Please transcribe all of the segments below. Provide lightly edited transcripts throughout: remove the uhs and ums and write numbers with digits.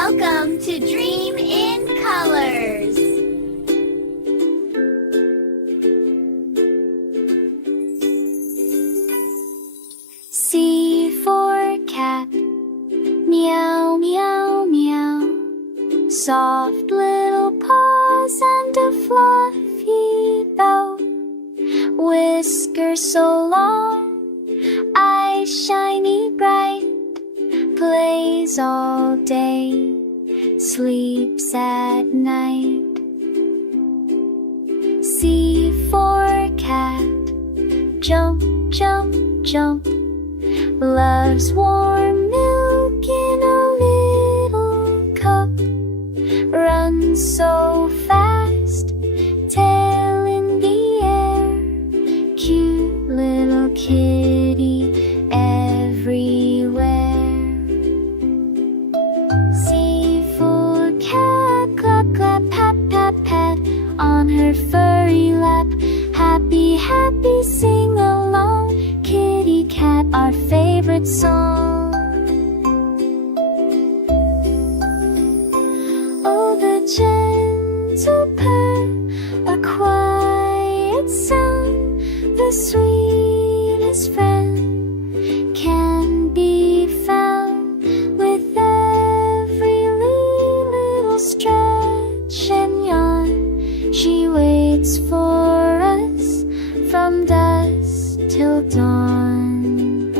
Welcome to Dream in Colors. C for cat, meow, meow, meow. Soft little paws and a fluffy bow. Whiskers so long, eyes shiny bright. Plays all day, sleeps at night. C for cat, jump, jump, jump. Loves warm milk in a little cup. Runs so fast, tail in the air. Cute little kitty everywhere. C for cat, clap, clap, pat, pat, pat. On her furry lap, happy, happy, sing along. Kitty cat, our favorite song. Oh, the gentle purr, a quiet sound, the sweetest friend can be found. With every little stretch and yawn, she waits for us from dusk till dawn.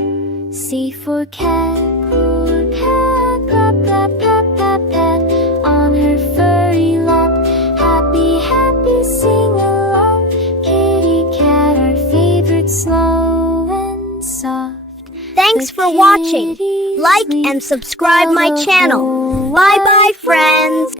C for cat, clap, clap, pat, pat, pat. On her furry lap, happy, happy, sing along. Kitty cat, our favorite, slow and soft. Thanks for watching. Like and subscribe my channel. Bye bye, friends.